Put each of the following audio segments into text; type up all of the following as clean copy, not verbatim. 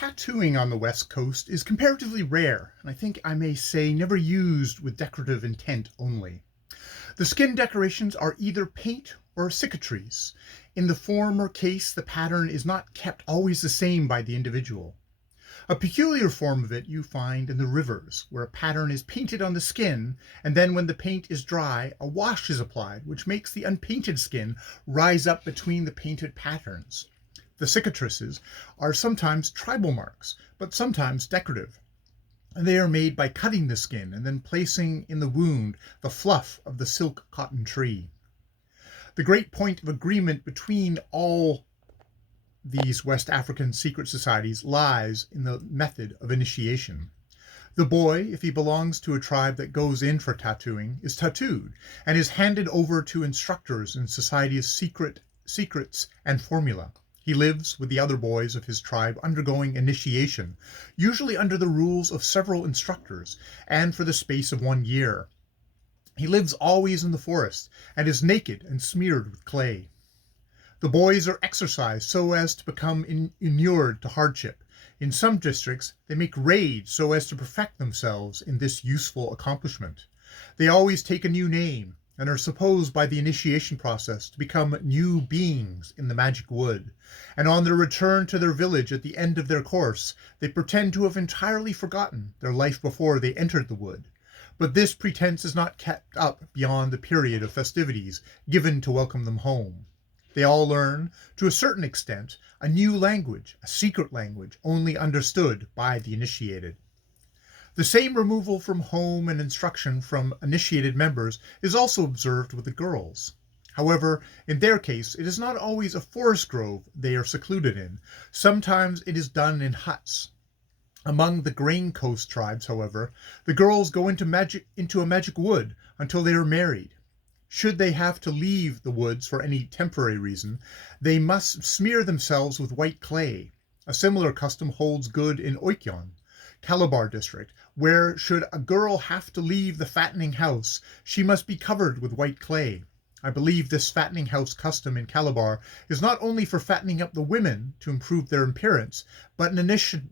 Tattooing on the West Coast is comparatively rare, and I think I may say never used with decorative intent only. The skin decorations are either paint or cicatrices. In the former case, the pattern is not kept always the same by the individual. A peculiar form of it you find in the rivers, where a pattern is painted on the skin, and then when the paint is dry, a wash is applied, which makes the unpainted skin rise up between the painted patterns. The cicatrices are sometimes tribal marks, but sometimes decorative. And they are made by cutting the skin and then placing in the wound the fluff of the silk cotton tree. The great point of agreement between all these West African secret societies lies in the method of initiation. The boy, if he belongs to a tribe that goes in for tattooing, is tattooed and is handed over to instructors in society's secrets and formula. He lives with the other boys of his tribe undergoing initiation, usually under the rules of several instructors, and for the space of 1 year. He lives always in the forest, and is naked and smeared with clay. The boys are exercised so as to become inured to hardship. In some districts, they make raids so as to perfect themselves in this useful accomplishment. They always take a new name, and are supposed by the initiation process to become new beings in the magic wood, and on their return to their village at the end of their course, they pretend to have entirely forgotten their life before they entered the wood. But this pretense is not kept up beyond the period of festivities given to welcome them home. They all learn, to a certain extent, a new language, a secret language only understood by the initiated. The same removal from home and instruction from initiated members is also observed with the girls. However, in their case, it is not always a forest grove they are secluded in. Sometimes it is done in huts. Among the Grain Coast tribes, however, the girls go into a magic wood until they are married. Should they have to leave the woods for any temporary reason, they must smear themselves with white clay. A similar custom holds good in Oikyon, Calabar district, where should a girl have to leave the fattening house, she must be covered with white clay. I believe this fattening house custom in Calabar is not only for fattening up the women to improve their appearance, but an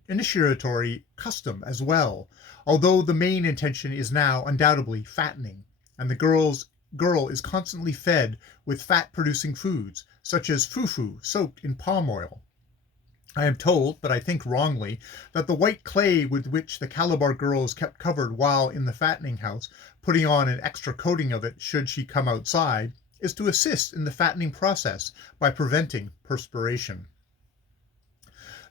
initiatory custom as well, although the main intention is now undoubtedly fattening, and the girl is constantly fed with fat-producing foods, such as fufu soaked in palm oil. I am told, but I think wrongly, that the white clay with which the Calabar girl is kept covered while in the fattening house, putting on an extra coating of it should she come outside, is to assist in the fattening process by preventing perspiration.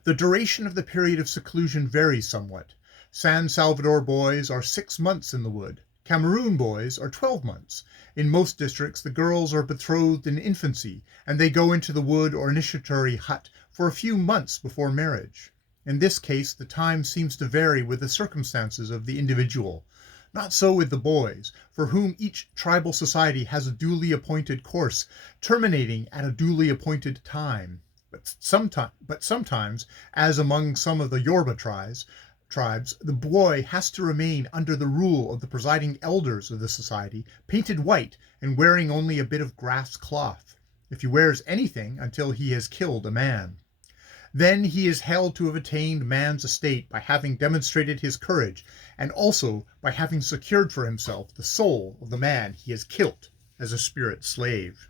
The duration of the period of seclusion varies somewhat. San Salvador boys are 6 months in the wood. Cameroon boys are 12 months. In most districts, the girls are betrothed in infancy, and they go into the wood or initiatory hut for a few months before marriage. In this case, the time seems to vary with the circumstances of the individual. Not so with the boys, for whom each tribal society has a duly appointed course, terminating at a duly appointed time. But sometimes, as among some of the Yoruba tribes, the boy has to remain under the rule of the presiding elders of the society, painted white and wearing only a bit of grass cloth, if he wears anything until he has killed a man. Then he is held to have attained man's estate by having demonstrated his courage, and also by having secured for himself the soul of the man he has killed as a spirit slave.